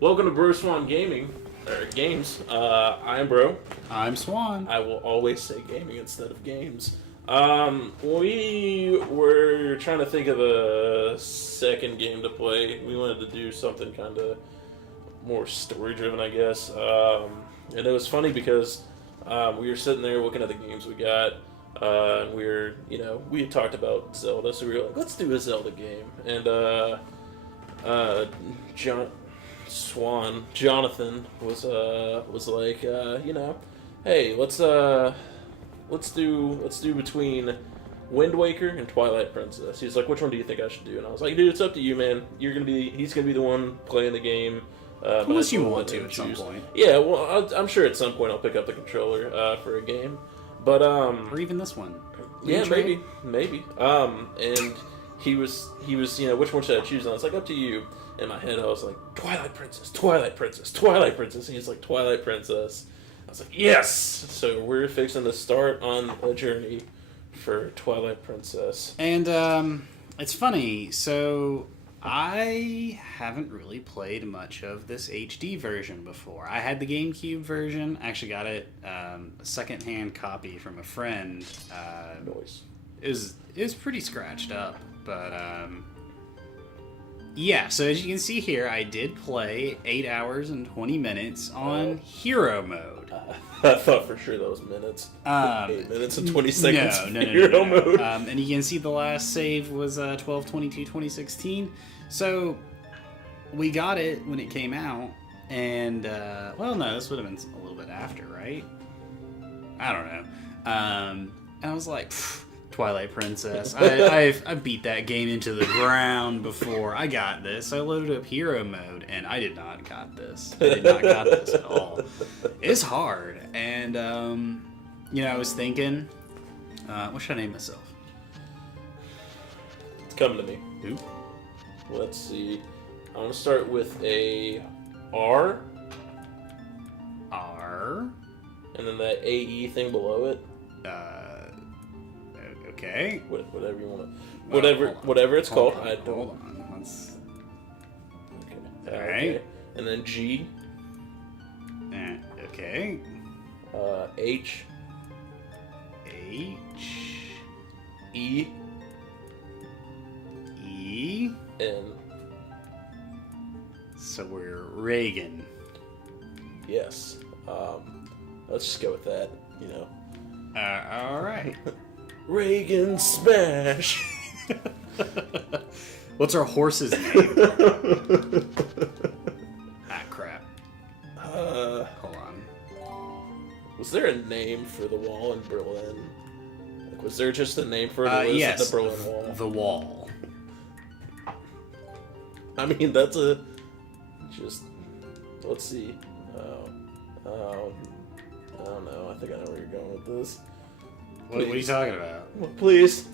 Welcome to BroSwan Gaming, or Games. I'm Bro. I'm Swan. I will always say gaming instead of games. We were trying to think of a second game to play. We wanted to do something kind of more story-driven, I guess. And it was funny because we were sitting there looking at the games we got. And we had talked about Zelda, so we were like, let's do a Zelda game. And Jonathan was like, hey, let's do between Wind Waker and Twilight Princess. He's like, which one do you think I should do? And I was like, dude, it's up to you, man. He's gonna be the one playing the game. Unless you want to at some point. Yeah, well, I'm sure at some point I'll pick up the controller for a game. But or even this one. Yeah, maybe. And he was, which one should I choose? And I was like, up to you. In my head, I was like, Twilight Princess, Twilight Princess, Twilight Princess. And he's like, Twilight Princess. I was like, yes! So we're fixing to start on a journey for Twilight Princess. And it's funny. So I haven't really played much of this HD version before. I had the GameCube version. I actually got it a secondhand copy from a friend. Noise. It was pretty scratched up, but yeah, so as you can see here, I did play 8 hours and 20 minutes on Hero Mode. I thought for sure that was minutes. 8 minutes and 20 seconds no, Hero Mode. And you can see the last save was 12/22/2016. So we got it when it came out, and well, no, this would have been a little bit after, right? I don't know. And I was like, Twilight Princess. I've beat that game into the ground before. I got this. I loaded up Hero Mode, and I did not got this. I did not got this at all. It's hard, and I was thinking, what should I name myself? It's coming to me. Who? Let's see. I want to start with a R. R. And then that AE thing below it. Okay. Whatever you want to. Whatever it's called. I don't. Hold on. Let's. Okay. All right. Okay. And then G. Okay. H. H. E. E. N. So we're Reagan. Yes. Let's just go with that. All right. Reagan Smash. What's our horse's name? Crap. Hold on. Was there a name for the wall in Berlin? Like, was there just a name for it? Or was Yes. it the Berlin Wall? The Wall. I mean, that's a. Let's see. I don't know. I think I know where you're going with this. What are you talking about? Please.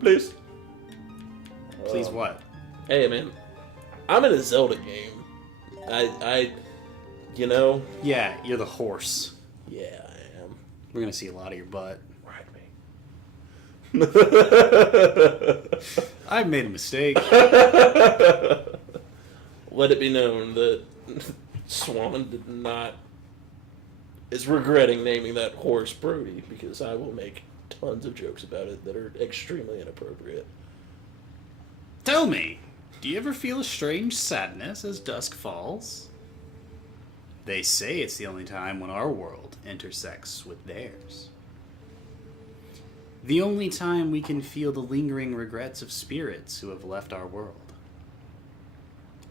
Please. Please what? Hey, man. I'm in a Zelda game. Yeah, you're the horse. Yeah, I am. We're gonna see a lot of your butt. Ride me. I've made a mistake. Let it be known that Swan is regretting naming that horse Brody, because I will make tons of jokes about it that are extremely inappropriate. Tell me, do you ever feel a strange sadness as dusk falls? They say it's the only time when our world intersects with theirs. The only time we can feel the lingering regrets of spirits who have left our world.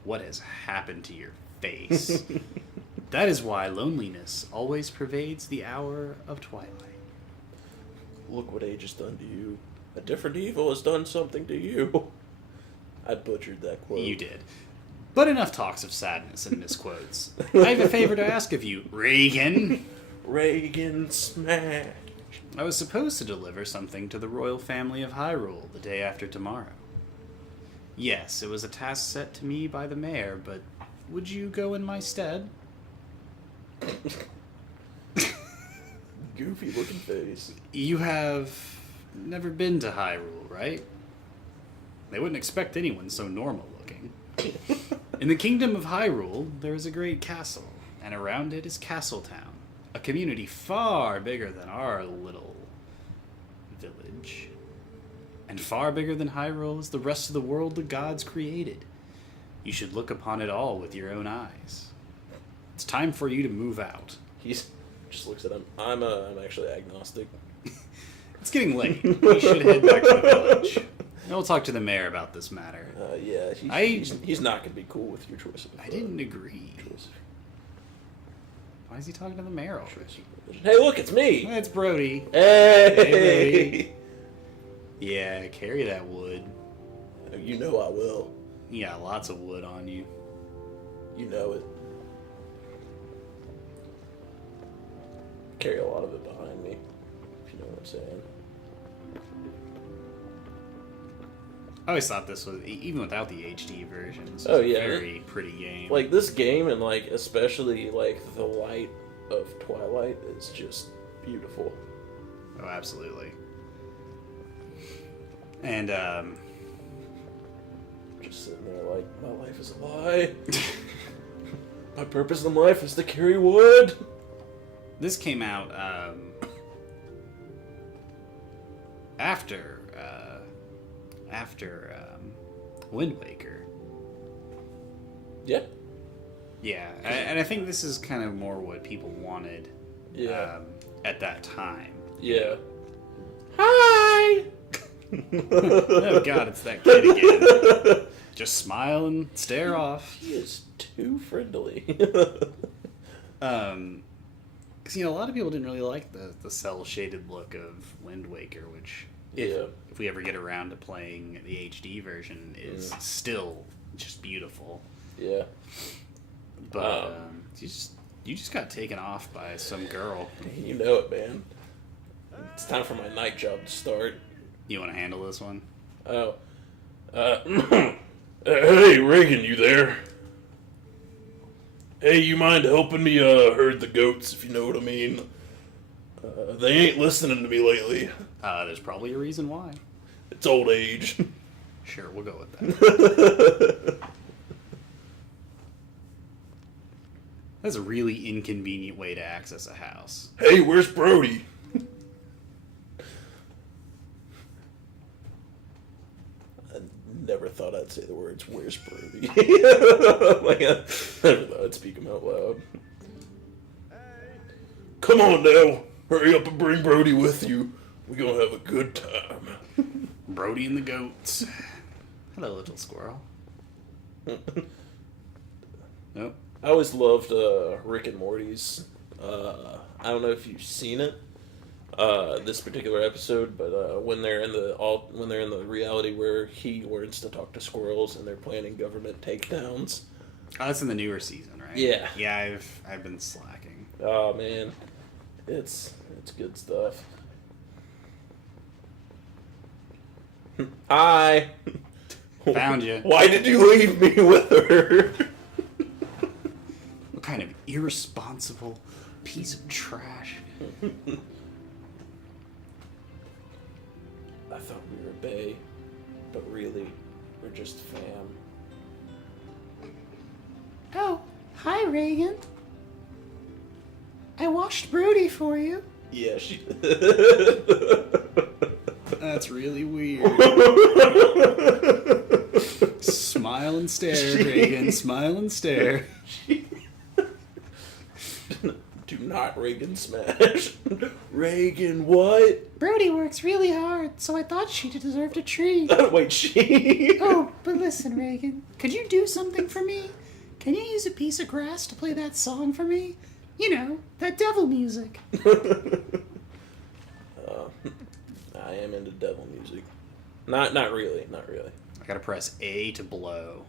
What has happened to your face? That is why loneliness always pervades the hour of twilight. Look what age has done to you. A different evil has done something to you. I butchered that quote. You did. But enough talks of sadness and misquotes. I have a favor to ask of you, Reagan. Reagan Smash. I was supposed to deliver something to the royal family of Hyrule the day after tomorrow. Yes, it was a task set to me by the mayor, but would you go in my stead? Goofy looking face. You have never been to Hyrule, right? They wouldn't expect anyone so normal looking. In the kingdom of Hyrule, there is a great castle, and around it is Castletown, a community far bigger than our little village. And far bigger than Hyrule is the rest of the world the gods created. You should look upon it all with your own eyes. It's time for you to move out. He's just looks at him. I'm actually agnostic. It's getting late. We should head back to the village. And we'll talk to the mayor about this matter. Yeah, he's not going to be cool with your choice. I didn't agree. Why is he talking to the mayor already? Hey, look, it's me. It's Brody. Hey, Brody. Yeah, carry that wood. You know I will. You got lots of wood on you. You know it. Carry a lot of it behind me, if you know what I'm saying. I always thought this was, even without the HD version, this was a very pretty game. Like, this game, and, like, especially, like, the light of Twilight is just beautiful. Oh, absolutely. And, just sitting there like, my life is a lie. My purpose in life is to carry wood. This came out, after Wind Waker. Yeah. Yeah, and I think this is kind of more what people wanted. Yeah. At that time. Yeah. Hi. Oh God, it's that kid again. Just smile and stare off. He is too friendly. Because a lot of people didn't really like the cell shaded look of Wind Waker, which if we ever get around to playing the HD version, is still just beautiful. Yeah. But you just got taken off by some girl. You know it, man. It's time for my night job to start. You want to handle this one? Oh. Hey, Reagan, you there? Hey, you mind helping me herd the goats, if you know what I mean? They ain't listening to me lately. There's probably a reason why. It's old age. Sure, we'll go with that. That's a really inconvenient way to access a house. Hey, where's Brody? I never thought I'd say the words, where's Brody? Like, I never thought I'd speak them out loud. Come on now, hurry up and bring Brody with you. We're gonna have a good time. Brody and the goats. Hello, little squirrel. Nope. I always loved Rick and Morty's. I don't know if you've seen it, this particular episode, but when they're in the reality where he learns to talk to squirrels and they're planning government takedowns. Oh, that's in the newer season, right? Yeah. Yeah, I've been slacking. Oh man, it's good stuff. Hi. Found you. Why did you leave me with her? What kind of irresponsible piece of trash? I thought we were bae, but really, we're just fam. Oh, hi, Reagan. I washed Brody for you. Yeah, she. That's really weird. Smile and stare, Reagan. Smile and stare. Do not Reagan smash. Reagan, what? Brody works really hard, so I thought she deserved a treat. Wait, she? Oh, but listen, Reagan. Could you do something for me? Can you use a piece of grass to play that song for me? You know, that devil music. I am into devil music. Not really. I gotta press A to blow.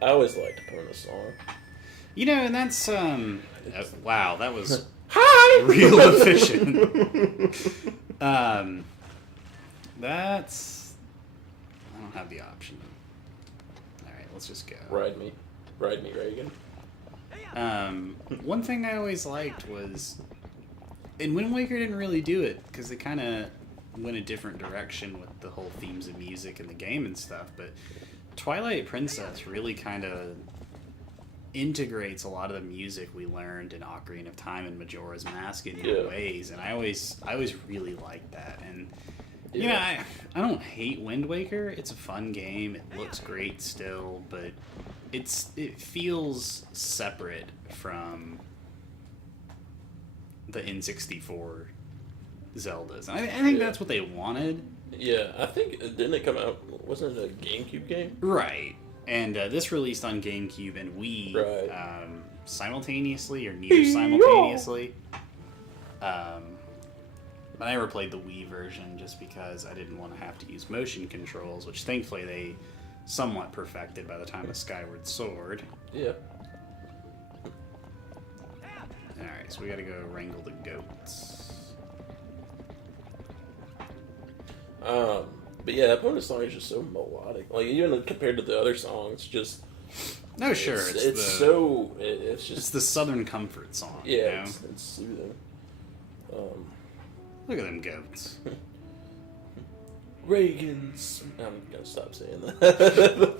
I always like to put in a song. You know, and that's wow, that was Hi! real efficient. That's I don't have the option. All right, let's just go. Ride me, Reagan. One thing I always liked was, and Wind Waker didn't really do it because they kind of went a different direction with the whole themes of music in the game and stuff. But Twilight Princess really kind of integrates a lot of the music we learned in Ocarina of Time and Majora's Mask in new ways, and I always really liked that. And you know, I don't hate Wind Waker. It's a fun game. It looks great still, but it feels separate from the N64 Zeldas. I think that's what they wanted. Yeah, I think, didn't it come out, wasn't it a GameCube game? Right. And this released on GameCube and Wii simultaneously or near simultaneously. But I never played the Wii version just because I didn't want to have to use motion controls, which thankfully they somewhat perfected by the time of Skyward Sword. Yeah. Alright, so we gotta go wrangle the goats. But yeah, that bonus song is just so melodic. Like, even compared to the other songs, just... No, sure. It's just the Southern Comfort song. Yeah, you know? it's soothing. Look at them goats. Reagan's... I'm gonna stop saying that.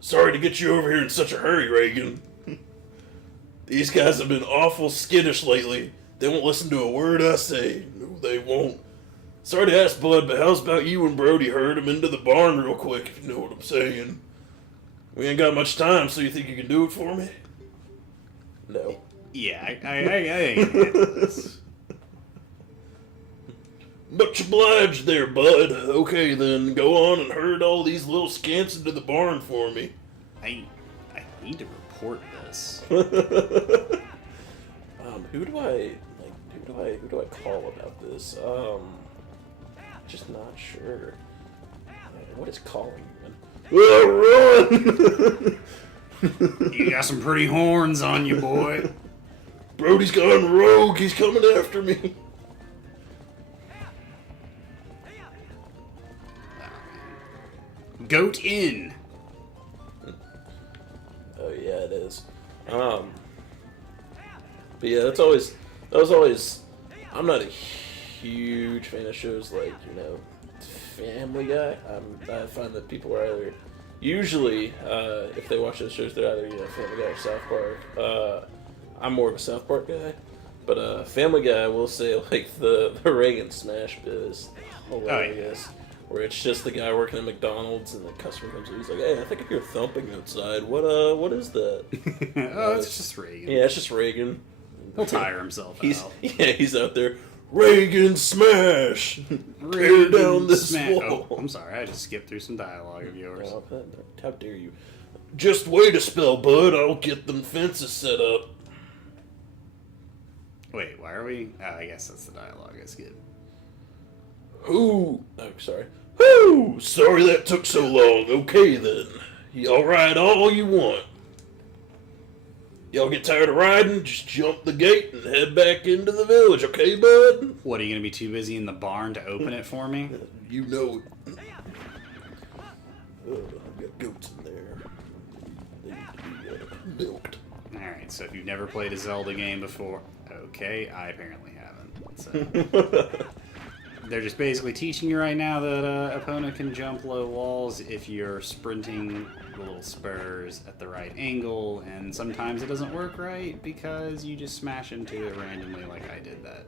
Sorry to get you over here in such a hurry, Reagan. These guys have been awful skittish lately. They won't listen to a word I say. No, they won't. Sorry to ask, Bud, but how's about you and Brody herd them into the barn real quick, if you know what I'm saying? We ain't got much time, so you think you can do it for me? No. Yeah, I ain't handle this. Much obliged there, Bud. Okay, then, go on and herd all these little scamps into the barn for me. I need to report this. Who do I call about this? Just not sure. What is calling even? Run! You got some pretty horns on you, boy. Brody's gone rogue. He's coming after me. Goat in. Oh yeah, it is. But yeah, that was always. I'm not a huge fan of shows like, you know, Family Guy. I find that people are either usually if they watch those shows, they're either, you know, Family Guy or South Park. I'm more of a South Park guy, but Family Guy, I will say, like the Reagan smash bit is hilarious. Oh, yeah. Where it's just the guy working at McDonald's and the customer comes in. He's like, "Hey, I think I hear thumping outside. What is that?" It's just Reagan. Yeah, it's just Reagan. He'll tire himself out. Yeah, he's out there. Reagan smash! Tear down this wall. Oh, I'm sorry, I just skipped through some dialogue of yours. Oh, how dare you? Just wait a spell, bud. I'll get them fences set up. Wait, why are we? Oh, I guess that's the dialogue I skipped. Who? Oh, sorry. Whoo! Sorry that took so long. Okay, then. Y'all ride all you want. Y'all get tired of riding, just jump the gate and head back into the village, okay, bud? What, are you going to be too busy in the barn to open it for me? You know it. I've got goats in there. They need to be milked. Alright, so if you've never played a Zelda game before... Okay, I apparently haven't. So. They're just basically teaching you right now that opponent can jump low walls if you're sprinting the little spurs at the right angle, and sometimes it doesn't work right because you just smash into it randomly like I did that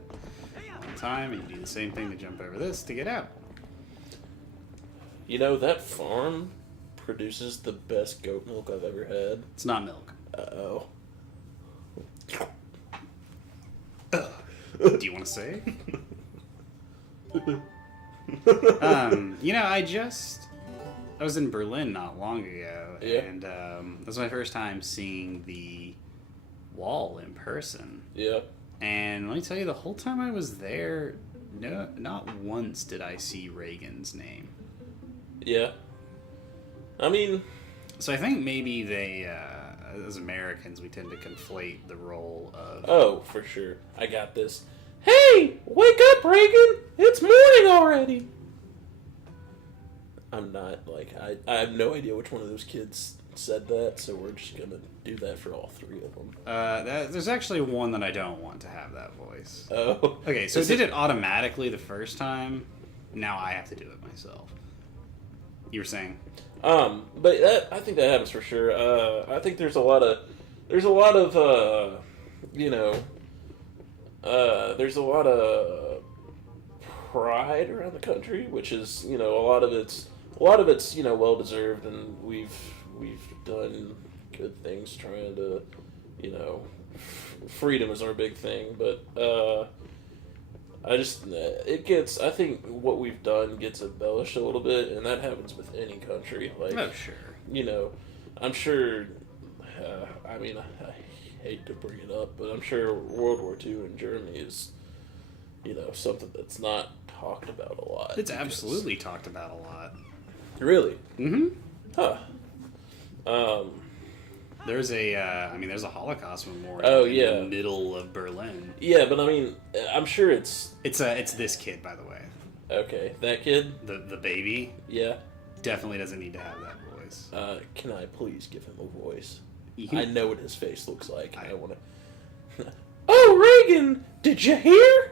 one time, and you do the same thing to jump over this to get out. You know, that farm produces the best goat milk I've ever had. It's not milk. Uh-oh. Do you want to say? You know, I was in Berlin not long ago, yeah. and that was my first time seeing the wall in person. Yeah. And let me tell you, the whole time I was there, no, not once did I see Reagan's name. Yeah. I mean... So I think maybe they, as Americans, we tend to conflate the role of... Oh, for sure. I got this. Hey, wake up, Reagan! It's morning already! I'm not, like, I have no idea which one of those kids said that, so we're just gonna do that for all three of them. There's actually one that I don't want to have that voice. Oh. Okay, so it did it automatically the first time. Now I have to do it myself. You were saying? But I think that happens for sure. I think there's a lot of, there's a lot of pride around the country, which is, a lot of it's well deserved, and we've done good things trying to, freedom is our big thing, but I think what we've done gets embellished a little bit, and that happens with any country. Like, Oh, sure. I'm sure, I hate to bring it up, but I'm sure World War II in Germany is, something that's not talked about a lot. It's absolutely talked about a lot. Really? Mm-hmm. Huh. There's a Holocaust memorial in the middle of Berlin. Yeah, but I'm sure it's this kid, by the way. okay. That kid, The baby yeah. definitely doesn't need to have that voice. Can I please give him a voice? You can- I know what his face looks like. I want to. Oh, Reagan! Did you hear?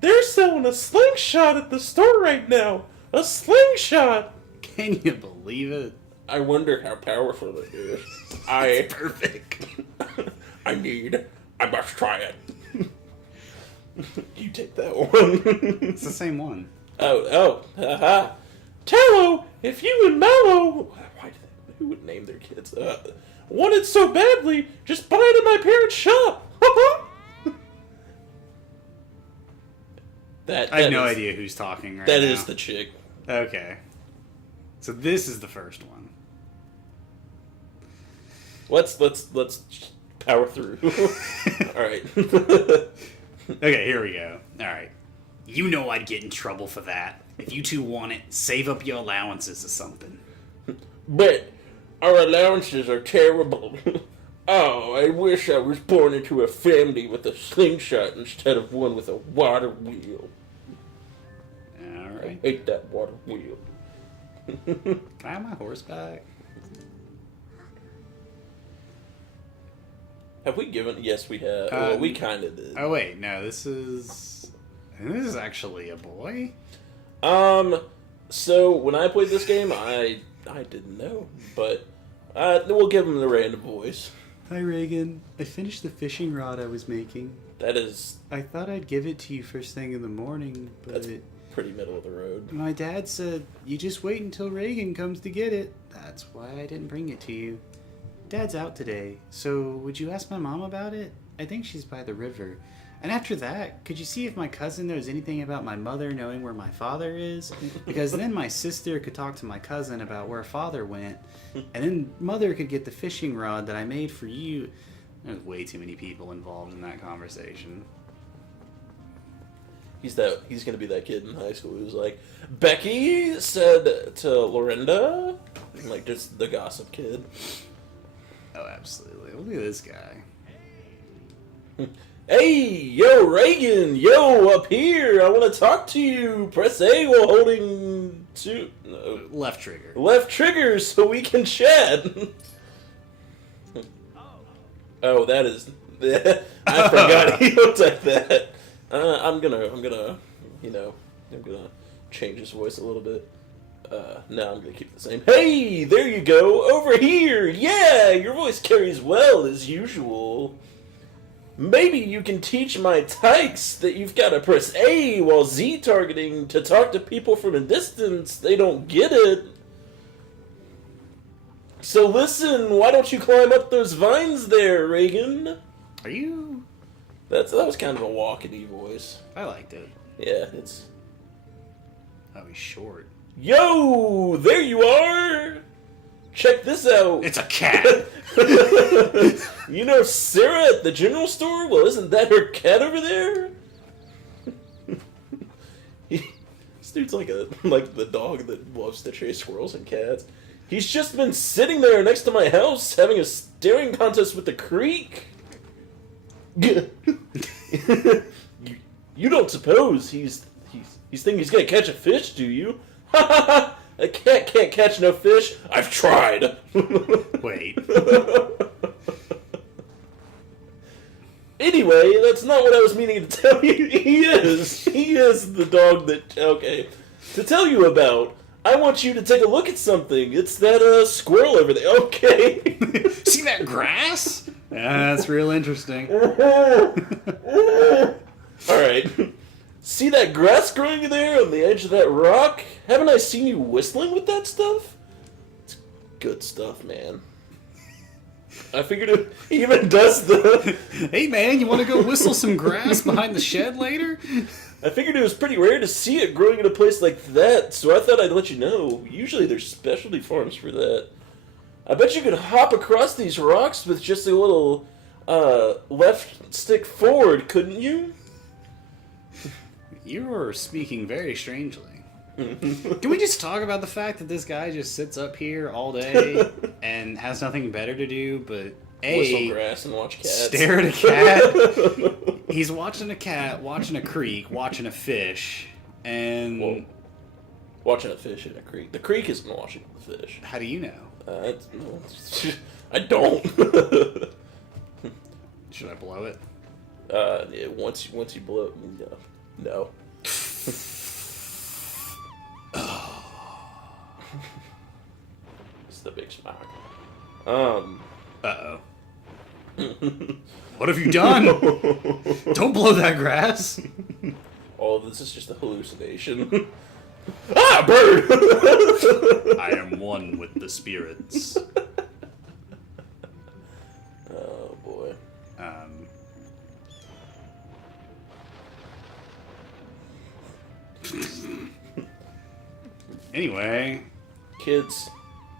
They're selling a slingshot at the store right now. A slingshot. Can you believe it? I wonder how powerful it is. It's Perfect. I must try it. You take that one. It's the same one. Haha. Tello, if you and Mallow, who would name their kids? Want it so badly, just buy it at my parents' shop. I have no idea who's talking right now. That is the chick. Okay. So this is the first one. Let's power through. All right. Okay, here we go. All right. You know I'd get in trouble for that. If you two want it, save up your allowances or something. But our allowances are terrible. Oh, I wish I was born into a family with a slingshot instead of one with a water wheel. All I right. hate that water wheel. Can I have my horse back? Have we given? Yes, we have. Well, we kind of did. Oh wait, no. This is actually a boy. So when I played this game, I didn't know, but we'll give him the random voice. Hi Reagan. I finished the fishing rod I was making. That is. I thought I'd give it to you first thing in the morning, but That's pretty middle of the road. my dad said you just wait until Reagan comes to get it. That's why I didn't bring it to you. Dad's out today, so would you ask my mom about it? I think she's by the river. And after that, could you see if my cousin knows anything about my mother knowing where my father is? Because then my sister could talk to my cousin about where father went, and then mother could get the fishing rod that I made for you. There's way too many people involved in that conversation. He's gonna be that kid in high school who's like, Becky said to Lorinda, like just the gossip kid. Oh, absolutely. Look at this guy. Hey, yo, Reagan, yo, up here. I want to talk to you. Press A while holding Left trigger. left trigger so we can chat. Oh, that is. I forgot he looked like that. I'm gonna change his voice a little bit. No, I'm gonna keep it the same. Hey, there you go, over here. Yeah, your voice carries well as usual. Maybe you can teach my tykes that you've got to press A while Z targeting to talk to people from a distance. They don't get it. So listen, why don't you climb up those vines there, Reagan? Are you? That was kind of a walkity voice. I liked it. Yeah, it's... Oh, he's short. Yo, there you are! Check this out! It's a cat! You know Sarah at the general store? Well, isn't that her cat over there? This dude's like the dog that loves to chase squirrels and cats. He's just been sitting there next to my house having a staring contest with the creek. You don't suppose he's thinking he's gonna catch a fish, do you? A cat can't catch no fish. I've tried. Wait. Anyway, that's not what I was meaning to tell you. He is the dog that, okay. To tell you about, I want you to take a look at something. It's that, squirrel over there. Okay. See that grass? Yeah, that's real interesting. Alright. See that grass growing there on the edge of that rock? Haven't I seen you whistling with that stuff? It's good stuff, man. I figured it even does the... Hey man, you want to go whistle some grass behind the shed later? I figured it was pretty rare to see it growing in a place like that, so I thought I'd let you know. Usually there's specialty farms for that. I bet you could hop across these rocks with just a little, left stick forward, couldn't you? You're speaking very strangely. Can we just talk about the fact that this guy just sits up here all day and has nothing better to do but Whistle grass and watch cats. stare at a cat? He's watching a cat, watching a creek, watching a fish, and... Well, watching a fish in a creek. The creek isn't watching the fish. How do you know? I don't. Should I blow it? Yeah, once you blow it, no. It's the big smack. Uh-oh. What have you done? Don't blow that grass. All of this is just a hallucination. Ah, bird! I am one with the spirits. Oh, boy. Anyway. Kids,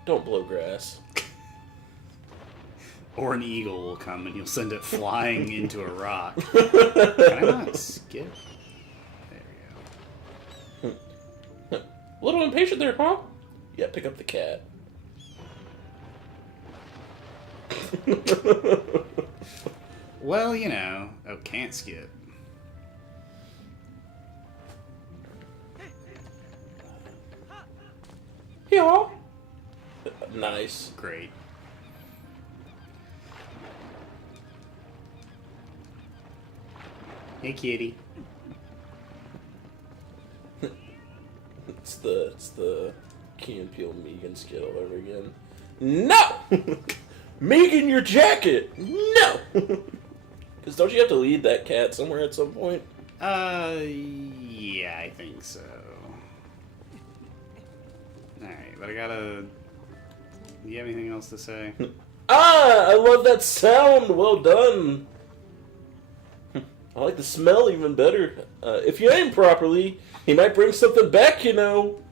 don't blow grass. Or an eagle will come and you'll send it flying into a rock. Can I not skip? There we go. A little impatient there, huh? Yeah, pick up the cat. Well, you know. Oh, can't skip. Yeah. Nice. Great. Hey, kitty. It's the Key and Peele Megan skit all over again. No! Megan, your jacket! No! Because don't you have to lead that cat somewhere at some point? Yeah, I think so. Alright, but I gotta... Do you have anything else to say? Ah! I love that sound! Well done! I like the smell even better. If you aim properly, he might bring something back, you know.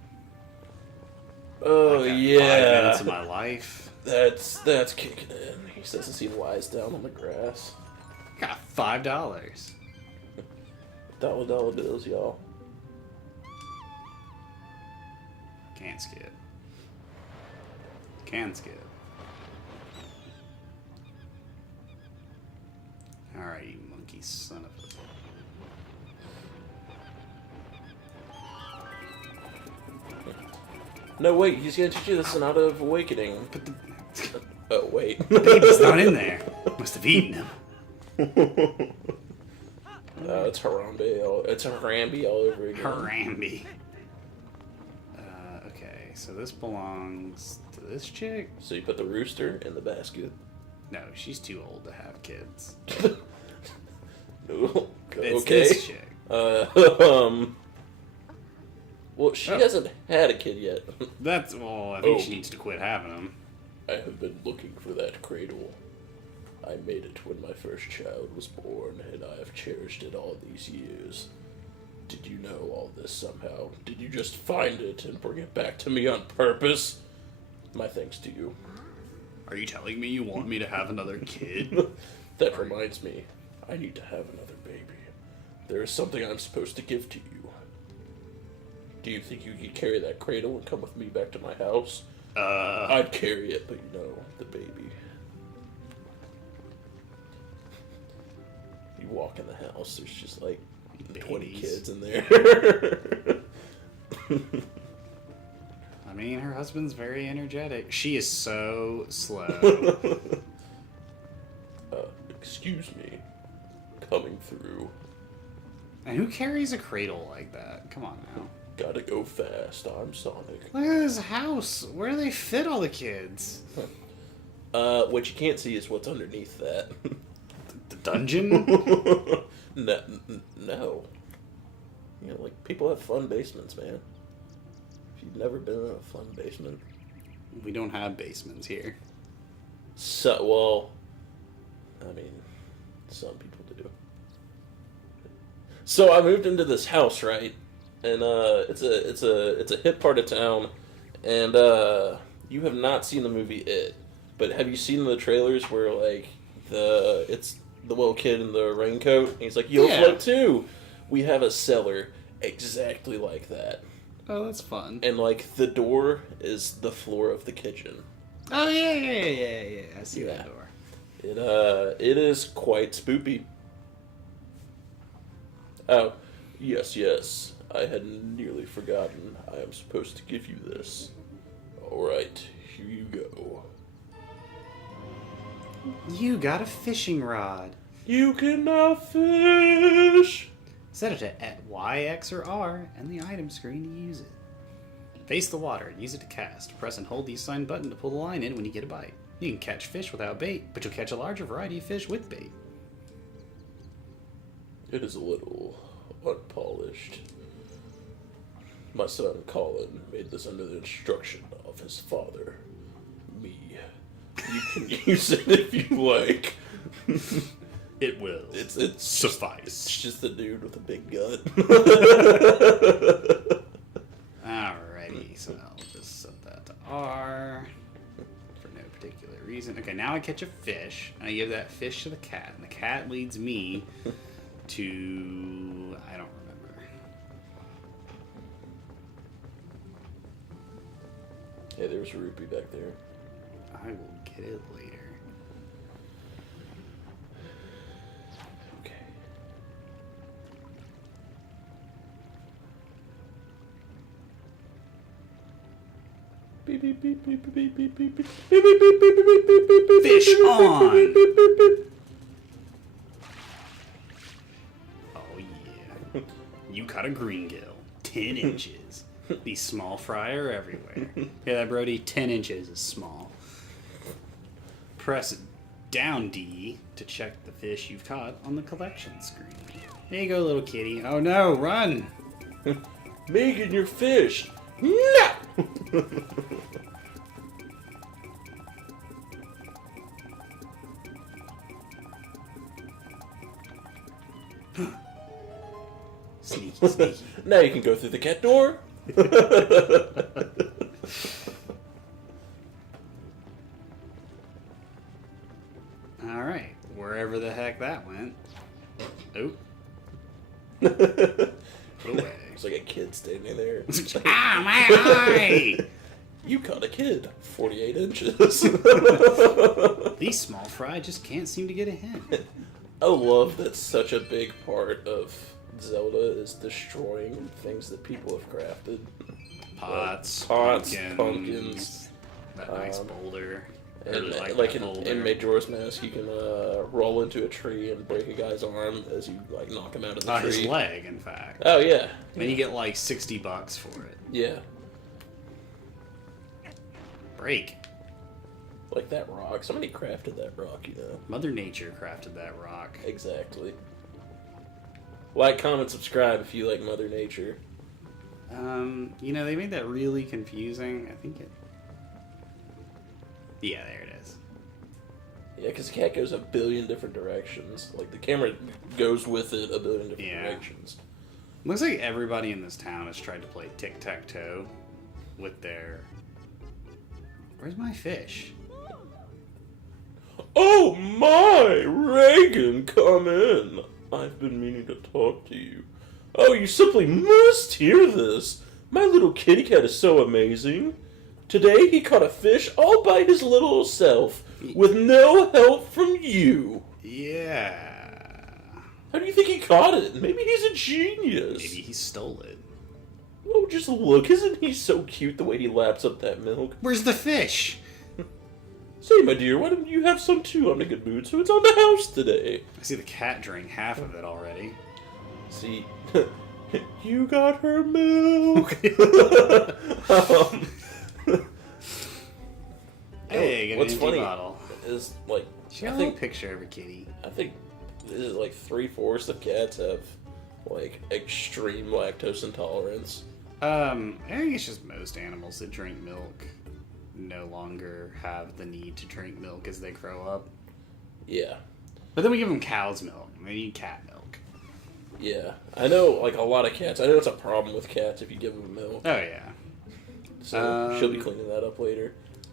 Oh, I got 5 yeah. minutes of my life. That's kicking in. He doesn't seem wise down on the grass. I got $5. Dollar bills, y'all. Can't skip. Can skip. Alright, you monkey son of a... No, wait, he's gonna teach you the Sonata of Awakening. But the Oh, wait. baby's not in there. Must have eaten him. It's Harambe all over again. Harambe. Okay, so this belongs to this chick? So you put the rooster in the basket. No, she's too old to have kids. Okay. It's this chick. Well, she Oh. hasn't had a kid yet. I think she needs to quit having them. I have been looking for that cradle. I made it when my first child was born, and I have cherished it all these years. Did you know all this somehow? Did you just find it and bring it back to me on purpose? My thanks to you. Are you telling me you want me to have another kid? That reminds me, I need to have another baby. There is something I'm supposed to give to you. Do you think you could carry that cradle and come with me back to my house? I'd carry it, but you know, the baby. You walk in the house, there's just like 20 Babies. kids in there. I'm mean, her husband's very energetic. She is so slow. Excuse me. Coming through. And who carries a cradle like that? Come on now. Gotta go fast. I'm Sonic. Look at this house. Where do they fit all the kids? What you can't see is what's underneath that. The dungeon? No. You know, like, people have fun basements, man. If you've never been in a fun basement. We don't have basements here. So, well, I mean, some people do. So I moved into this house, right? And it's a hip part of town, and you have not seen the movie It, but have you seen the trailers where like it's the little kid in the raincoat, and he's like, "You'll float too." We have a cellar exactly like that. Oh, that's fun. And like the door is the floor of the kitchen. Oh yeah. I see that door. It is quite spoopy. Oh, yes. I had nearly forgotten. I am supposed to give you this. Alright, here you go. You got a fishing rod. You can now fish! Set it at Y, X, or R, and the item screen to use it. Face the water and use it to cast. Press and hold the assigned button to pull the line in when you get a bite. You can catch fish without bait, but you'll catch a larger variety of fish with bait. It is a little unpolished. My son Colin made this under the instruction of his father, me. You can use it if you like. It will. It's suffice. It's just a dude with a big gut. Alrighty, so I'll just set that to R for no particular reason. Okay, now I catch a fish, and I give that fish to the cat, and the cat leads me to... I don't remember. Yeah, there's a rupee back there. I will get it later. Okay. Beep beep beep beep beep beep beep beep beep beep beep beep beep beep beep beep. Fish on! Oh yeah. You caught a green gill. 10 inches. These small fry are everywhere. Hear that, Brody? 10 inches is small. Press down D to check the fish you've caught on the collection screen. There you go, little kitty. Oh no, run! Megan, your fish! No! Sneaky, sneaky. Now you can go through the cat door. Alright, wherever the heck that went. Oop. Away. It's like a kid standing there. Ah, my eye! You caught a kid. 48 inches. These small fry just can't seem to get a hint. I love that such a big part of Zelda is destroying things that people have crafted. Pots, pumpkins. That nice boulder. I And really like that boulder. in Majora's Mask, you can roll into a tree and break a guy's arm as you like knock him out of the tree. His leg, in fact. Oh yeah. And you get like $60 for it. Yeah. Break. Like that rock. Somebody crafted that rock, you know. Mother Nature crafted that rock. Exactly. Like, comment, subscribe if you like Mother Nature. You know, they made that really confusing. I think it... Yeah, there it is. Yeah, because the cat goes a billion different directions. Like, the camera goes with it a billion different directions. Looks like everybody in this town has tried to play tic-tac-toe with their... Where's my fish? Oh my! Reagan, come in! I've been meaning to talk to you. Oh, you simply must hear this! My little kitty cat is so amazing. Today he caught a fish all by his little self, with no help from you. Yeah. How do you think he caught it? Maybe he's a genius. Maybe he stole it. Oh Oh, just look. Isn't he so cute the way he laps up that milk? Where's the fish? Say, my dear, why don't you have some too? I'm in a good mood, so it's on the house today. I see the cat drank half of it already. See, you got her milk. Hey, get what's an empty funny bottle. is, like, She got I a little think, picture of a kitty. I think this is like 3/4 of cats have, like, extreme lactose intolerance. I think it's just most animals that drink milk no longer have the need to drink milk as they grow up. Yeah. But then we give them cow's milk, and they need cat milk. Yeah. I know, like, a lot of cats. I know it's a problem with cats if you give them milk. Oh, yeah. So she'll be cleaning that up later.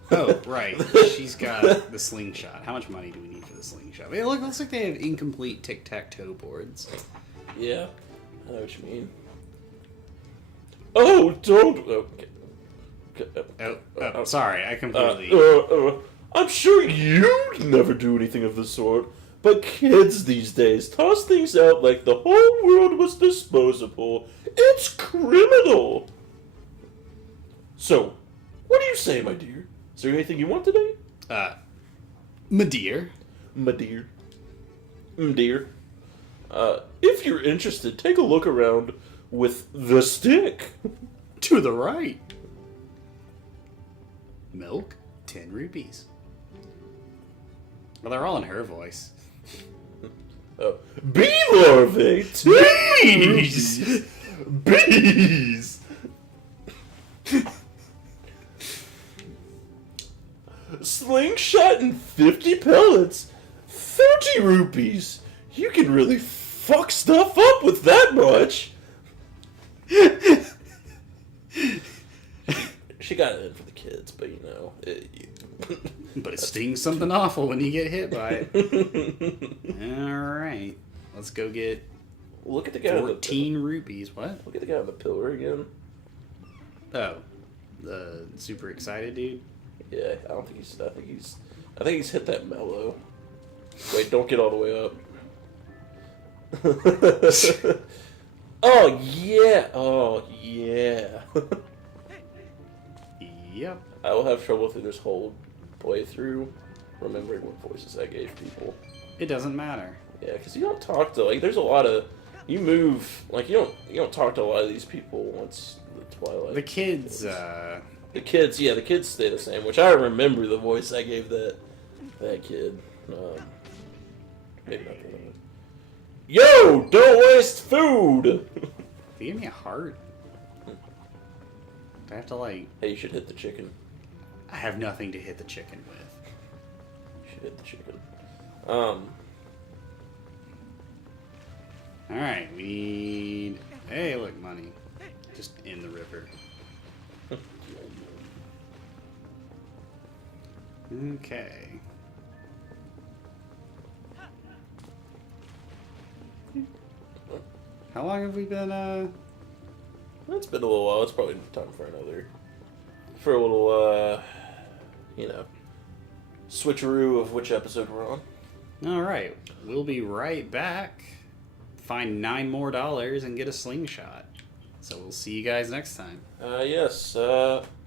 Oh, right. She's got the slingshot. How much money do we need for the slingshot? It looks like they have incomplete tic-tac-toe boards. Yeah. I know what you mean. Oh, don't... Oh, sorry. I completely... I'm sure you'd never do anything of the sort, but kids these days toss things out like the whole world was disposable. It's criminal! So, what do you say, my dear? Is there anything you want today? my dear. My dear. Dear. If you're interested, take a look around with the stick. To the right. Milk, 10 rupees. Well, they're all in her voice. Bee larvae, 10 rupees. Bees. Slingshot and 50 pellets, 30 rupees. You can really fuck stuff up with that much. She got it in for the kids, but you know. But it stings something awful when you get hit by it. Alright. Let's go get Look at the guy. 14 rupees. What? Look at the guy on the pillar again. Oh. The super excited dude? Yeah, I don't think he's. I think he's hit that mellow. Wait, don't get all the way up. Oh yeah! Oh yeah! Yep. I will have trouble through this whole playthrough remembering what voices I gave people. It doesn't matter. Yeah, because you don't talk to, like, there's a lot of, you move, like, you don't talk to a lot of these people once the Twilight. The kids, The kids, yeah, the kids stay the same, which I remember the voice I gave that kid. Maybe not the one. Yo, don't waste food! they gave me a heart. Do I have to, like... Hey, you should hit the chicken. I have nothing to hit the chicken with. You should hit the chicken. Alright, we need... Hey, look, money. Just in the river. Okay. How long have we been, It's been a little while. It's probably time for a little, you know, switcheroo of which episode we're on. Alright, we'll be right back. Find $9 more and get a slingshot. So we'll see you guys next time. Yes,